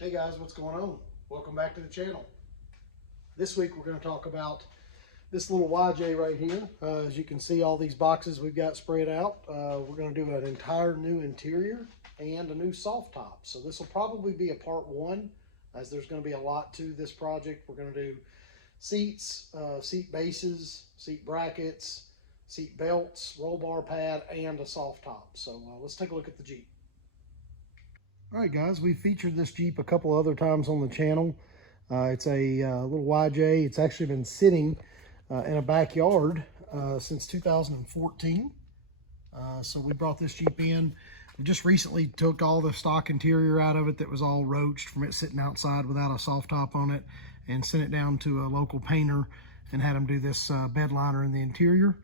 Hey guys, what's going on? Welcome back to the channel. This week we're going to talk about this little YJ right here. As you can see, all these boxes we've got spread out. We're going to do an entire new interior and a new soft top. So this will probably be a part one, as there's going to be a lot to this project. We're going to do seats, seat bases, seat brackets, seat belts, roll bar pad, and a soft top. So let's take a look at the Jeep. All right, guys, we've featured this Jeep a couple other times on the channel. It's a little YJ. It's actually been sitting in a backyard since 2014. So we brought this Jeep in. We just recently took all the stock interior out of it that was all roached from it sitting outside without a soft top on it, and sent it down to a local painter and had him do this bed liner in the interior.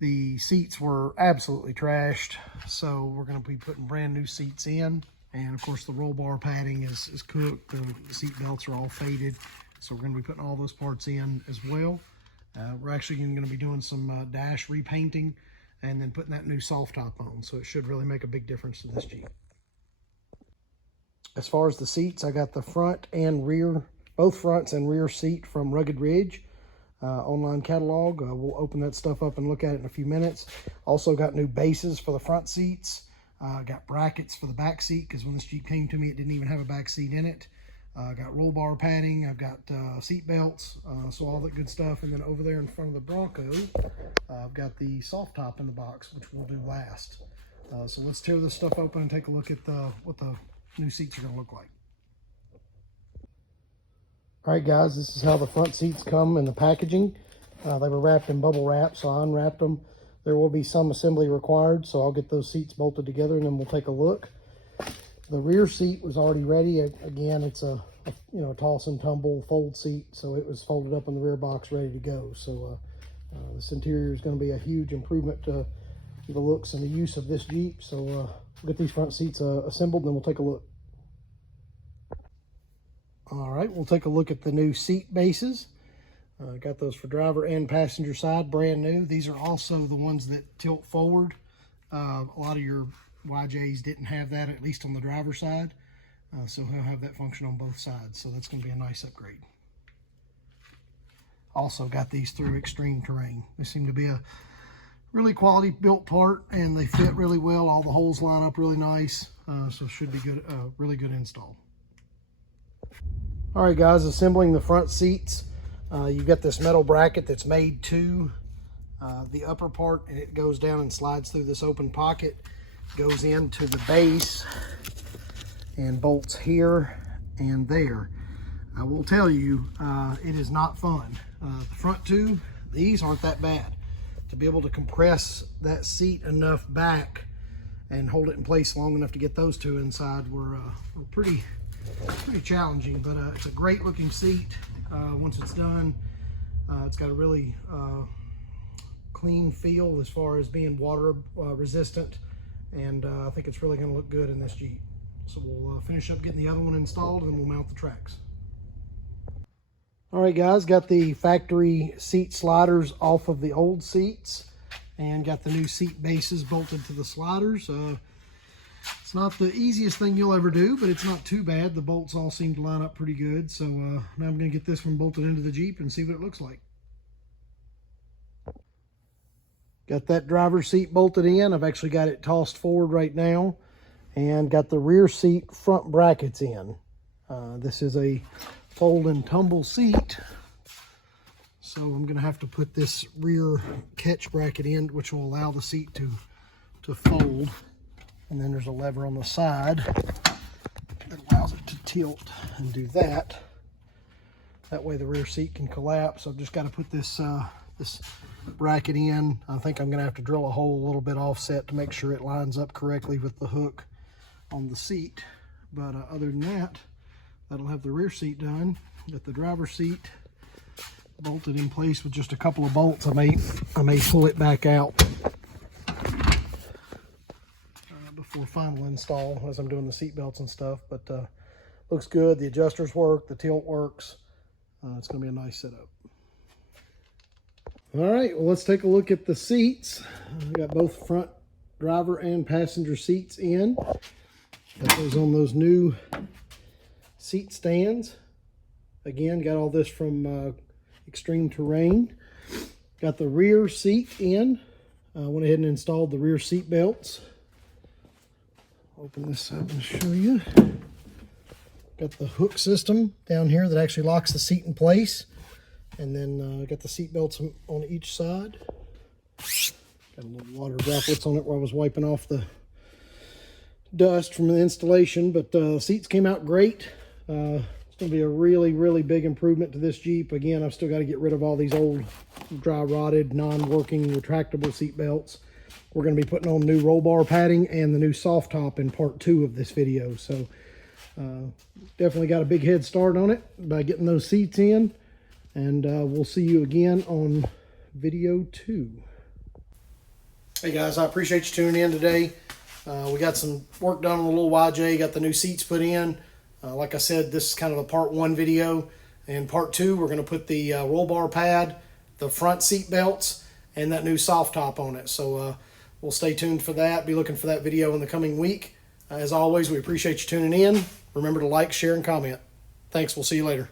The seats were absolutely trashed, so we're going to be putting brand new seats in. And of course the roll bar padding is cooked. The seat belts are all faded. So we're going to be putting all those parts in as well. We're actually going to be doing some dash repainting and then putting that new soft top on. So it should really make a big difference to this Jeep. As far as the seats, I got the front and rear, both fronts and rear seat from Rugged Ridge online catalog. We'll open that stuff up and look at it in a few minutes. Also got new bases for the front seats. Got brackets for the back seat, because when this Jeep came to me, it didn't even have a back seat in it. Got roll bar padding. I've got seat belts, so all that good stuff. And then over there in front of the Bronco, I've got the soft top in the box, which we'll do last. So let's tear this stuff open and take a look at what the new seats are going to look like. All right, guys, this is how the front seats come in the packaging. They were wrapped in bubble wrap, so I unwrapped them. There will be some assembly required, so I'll get those seats bolted together and then we'll take a look. The rear seat was already ready. Again, it's a toss and tumble fold seat, so it was folded up in the rear box ready to go. So this interior is going to be a huge improvement to the looks and the use of this Jeep. So we'll get these front seats assembled and then we'll take a look. All right, we'll take a look at the new seat bases. Got those for driver and passenger side, brand new. These are also the ones that tilt forward. A lot of your YJs didn't have that, at least on the driver's side. So he'll have that function on both sides. So that's going to be a nice upgrade. Also got these through Extreme Terrain. They seem to be a really quality built part, and they fit really well. All the holes line up really nice. So it should be good, really good install. All right, guys, assembling the front seats. You've got this metal bracket that's made to the upper part, and it goes down and slides through this open pocket, goes into the base, and bolts here and there. I will tell you, it is not fun. The front two, these aren't that bad. To be able to compress that seat enough back and hold it in place long enough to get those two inside were pretty challenging, but it's a great looking seat. Once it's done, it's got a really clean feel as far as being water resistant, and I think it's really going to look good in this Jeep. So we'll finish up getting the other one installed and then we'll mount the tracks. All right, guys, got the factory seat sliders off of the old seats and got the new seat bases bolted to the sliders. It's not the easiest thing you'll ever do, but it's not too bad. The bolts all seem to line up pretty good. So now I'm going to get this one bolted into the Jeep and see what it looks like. Got that driver's seat bolted in. I've actually got it tossed forward right now, and got the rear seat front brackets in. This is a fold and tumble seat, so I'm going to have to put this rear catch bracket in, which will allow the seat to fold. And then there's a lever on the side that allows it to tilt and do that. That way the rear seat can collapse. I've just got to put this this bracket in. I think I'm going to have to drill a hole a little bit offset to make sure it lines up correctly with the hook on the seat. But other than that, that'll have the rear seat done. Got the driver's seat bolted in place with just a couple of bolts. I may pull it back out before final install as I'm doing the seat belts and stuff, but looks good. The adjusters work, the tilt works. It's going to be a nice setup. All right, well, let's take a look at the seats. We got both front driver and passenger seats in. Got those on those new seat stands. Again, got all this from Extreme Terrain. Got the rear seat in. Went ahead and installed the rear seat belts. Open this up and show you. Got the hook system down here that actually locks the seat in place. And then got the seat belts on each side. Got a little water droplets on it where I was wiping off the dust from the installation. But seats came out great. It's going to be a really, really big improvement to this Jeep. Again, I've still got to get rid of all these old dry rotted, non-working, retractable seat belts. We're going to be putting on new roll bar padding and the new Softtop in part 2 of this video. So definitely got a big head start on it by getting those seats in. And we'll see you again on video 2. Hey guys, I appreciate you tuning in today. We got some work done on the little YJ, got the new seats put in. Like I said, this is kind of a part 1 video. In part 2, we're going to put the roll bar pad, the front seat belts, and that new Softtop on it. So we'll stay tuned for that. Be looking for that video in the coming week. As always, we appreciate you tuning in. Remember to like, share, and comment. Thanks. We'll see you later.